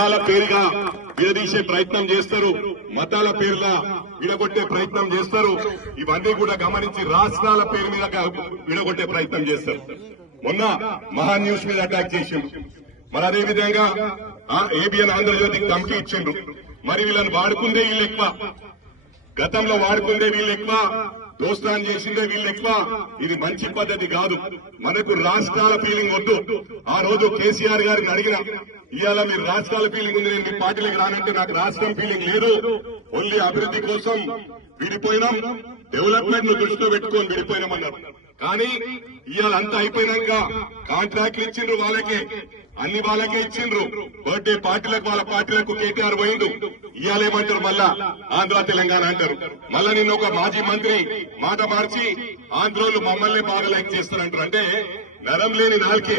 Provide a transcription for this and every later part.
మతాల పేరుగా విడదీసే ప్రయత్నం చేస్తారు. మతాల పేరుగా విడగొట్టే ప్రయత్నం చేస్తారు. ఇవన్నీ కూడా గమనించి రాష్ట్రాల పేరు మీద విడగొట్టే ప్రయత్నం చేస్తారు. మొన్న మహా న్యూస్ మీద అటాక్ చేసిండు. మరి అదే విధంగా ఏబిఎన్ ఆంధ్రజ్యోతికి కమిటీ ఇచ్చిండ్రు మరి వీళ్ళని వాడుకుందే వీళ్ళు ఎక్కువ. గతంలో వాడుకుందే వీళ్ళు ఎక్కువ. దోస్తాన్ చేసిందే వీళ్ళు ఎక్కువ. ఇది మంచి పద్ధతి కాదు. మనకు రాష్ట్రాల ఫీలింగ్ వద్దు. ఆ రోజు కేసీఆర్ గారిని అడిగిన ఇవాళ మీరు రాష్ట్రాల ఫీలింగ్ ఉంది నేను మీ పార్టీలకు రానంటే నాకు రాష్ట్రం ఫీలింగ్ లేదు. ఓన్లీ అభివృద్ధి కోసం విడిపోయినాం. డెవలప్మెంట్ను దృష్టిలో పెట్టుకొని విడిపోయినామన్నారు. కానీ ఇవాళ అంతా అయిపోయినాక కాంట్రాక్ట్లు ఇచ్చిండ్రు వాళ్ళకే. అన్ని వాళ్ళకే ఇచ్చిండ్రు. బర్త్డే పార్టీలకు వాళ్ళ పార్టీలకు కేటీఆర్ పోయిండు. ఇవాళేమంటారు మళ్ళా? ఆంధ్ర తెలంగాణ అంటారు. మళ్ళా నిన్న ఒక మాజీ మంత్రి మాట మార్చి ఆంధ్రోలు మమ్మల్ని బాగా లైక్ చేస్తారంటారు. అంటే నరం లేని నాలుకే.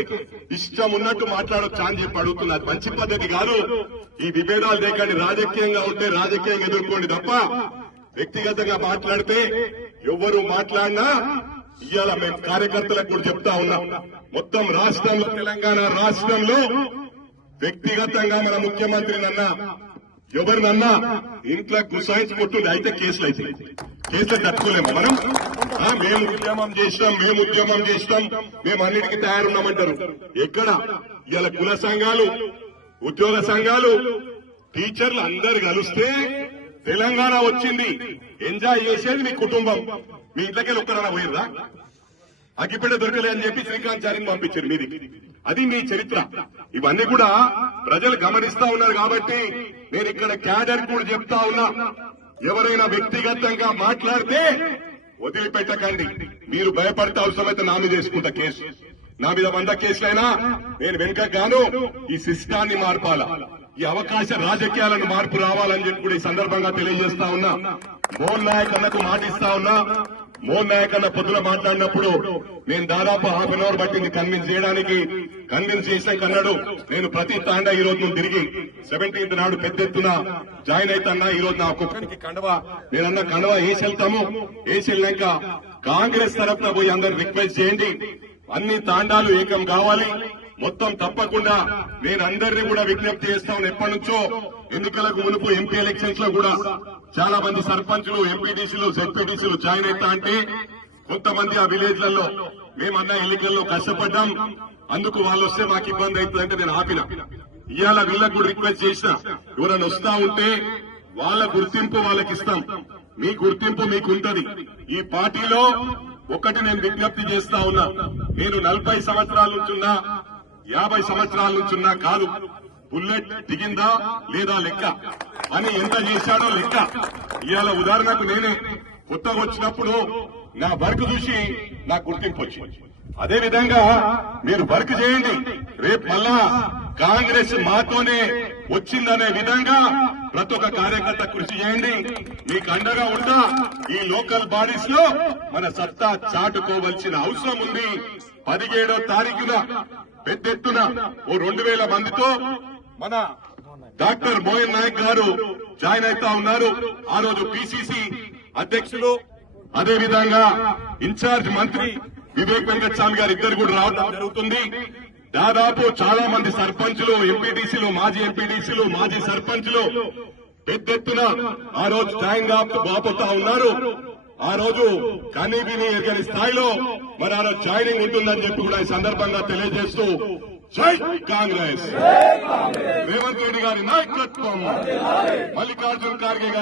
ఇష్టం ఉన్నట్టు మాట్లాడొచ్చా అని చెప్పి అడుగుతున్నారు మంచి పద్ధతి కాదు. ఈ విభేదాలు లేకండి. రాజకీయంగా ఉంటే రాజకీయంగా ఎదుర్కోండి తప్ప వ్యక్తిగతంగా మాట్లాడితే ఎవరు మాట్లాడినా ఇవాళ మేము కార్యకర్తలకు కూడా చెప్తా ఉన్నాం. మొత్తం రాష్ట్రంలో తెలంగాణ రాష్ట్రంలో వ్యక్తిగతంగా మన ముఖ్యమంత్రినన్నా ఎవరినన్నా ఇంట్లో గుసాయించుకుంటుంది అయితే కేసులు అయితే కేసులు తట్టుకోలేము. మనం మేము ఉద్యమం చేసినాం మేము ఉద్యమం చేసినాం మేము అన్నిటికీ తయారున్నామంటారు. ఎక్కడ? ఇవాళ కుల సంఘాలు ఉద్యోగ సంఘాలు టీచర్లు అందరు కలిస్తే తెలంగాణ వచ్చింది. ఎంజాయ్ చేసేది మీ కుటుంబం. మీ ఇంట్లోకి ఒక్కరైనా పోయిర్రా? అగ్గిపెట్ట దొరకలే అని చెప్పి శ్రీకాంత్ చారిని పంపించారు మీది. అది మీ చరిత్ర. ఇవన్నీ కూడా ప్రజలు గమనిస్తా ఉన్నారు కాబట్టి నేను ఇక్కడ క్యాడర్ కూడా చెప్తా ఉన్నా. ఎవరైనా వ్యక్తిగతంగా మాట్లాడితే వదిలిపెట్టకండి. మీరు భయపడితే అవసరమైతే నా మీద వేసుకుంటా కేసు. నా మీద వంద కేసులైనా నేను వెనుక గాను ఈ సిస్టాన్ని మార్పాలా? ఈ అవకాశ రాజకీయాలను మార్పు రావాలని చెప్పి కూడా ఈ సందర్భంగా తెలియజేస్తా ఉన్నా. మోహన్ నాయక్ అన్నకు మాటిస్తా ఉన్నా. మోహన్ నాయక్ అన్న పొద్దున మాట్లాడినప్పుడు నేను దాదాపు హాఫ్ అన్ అవర్ పట్టింది కన్విన్స్ చేయడానికి. కన్విన్స్ చేసాక అన్నాడు నేను ప్రతి తాండా ఈ రోజు నువ్వు తిరిగి సెవెంటీన్త్ నాడు పెద్ద ఎత్తున జాయిన్ అవుతాన్నా ఈ రోజు నా ఒక్కొక్కరికి కండవ. నేనన్న కండవ వేసి వెళ్తాము. వేసి వెళ్ళాక కాంగ్రెస్ తరఫున పోయి అందరు రిక్వెస్ట్ చేయండి. అన్ని తాండాలు ఏకం కావాలి. మొత్తం తప్పకుండా నేను అందరినీ కూడా విజ్ఞప్తి చేస్తాను ఎప్పటి నుంచో. ఎన్నికలకు మునుపు ఎంపీ ఎలక్షన్స్లో కూడా చాలా మంది సర్పంచులు ఎంపీటీసీలు జెడ్పీటీసీలు జాయిన్ అవుతా అంటే కొంతమంది ఆ విలేజ్లలో మేమన్నా ఎన్నికల్లో కష్టపడ్డాం. అందుకు వాళ్ళు వస్తే మాకు ఇబ్బంది అవుతుందంటే నేను ఆపిన. ఇవాళ వీళ్ళకు కూడా రిక్వెస్ట్ చేసిన. ఎవరైనా వస్తా ఉంటే వాళ్ళ గుర్తింపు వాళ్ళకి ఇస్తాం. మీ గుర్తింపు మీకుంటది ఈ పార్టీలో ఒకటి నేను విజ్ఞప్తి చేస్తా ఉన్నా. నేను నలభై సంవత్సరాల నుంచున్నా యాభై సంవత్సరాల నుంచి ఉన్నా కాదు. బుల్లెట్ దిగిందా లేదా లెక్క? అని ఎంత చేశాడో లెక్క. ఇవాళ ఉదాహరణకు నేనే కొత్తగా వచ్చినప్పుడు నా వర్క్ చూసి నాకు గుర్తింపు వచ్చింది. అదే విధంగా మీరు వర్క్ చేయండి. రేపు మళ్ళా కాంగ్రెస్ మాతోనే వచ్చిందనే విధంగా ప్రతి ఒక్క కార్యకర్త కృషి చేయండి. మీకు అండగా ఉంటా ఈ లోకల్ బాడీస్లో మన సత్తా చాటుకోవలసిన అవసరం ఉంది. పదిహేడో తారీఖున పెద్ద ఎత్తున ఓ రెండు వేల మందితో మన డాక్టర్ మోహన్ నాయక్ గారు జాయిన్ అవుతా ఉన్నారు. ఆ రోజు పిసిసి అధ్యక్షులు అదే విధంగా ఇన్ఛార్జ్ మంత్రి వివేక్ వెంకటస్వామి గారు ఇద్దరు కూడా రావడం జరుగుతుంది. దాదాపు చాలా మంది సర్పంచులు ఎంపీటీసీలు మాజీ ఎంపీటీసీలు మాజీ సర్పంచులు పెద్ద ఎత్తున ఆ రోజు జాయిన్ కాబోతా ఉన్నారు. ఆ రోజు కనీవిని ఎరగని స్థాయిలో మరి ఆ రోజు జాయినింగ్ ఉంటుందని చెప్పి కూడా ఈ సందర్భంగా తెలియజేస్తూ జై కాంగ్రెస్. రేవంత్ రెడ్డి గారి నాయకత్వం. మల్లికార్జున ఖార్గే గారి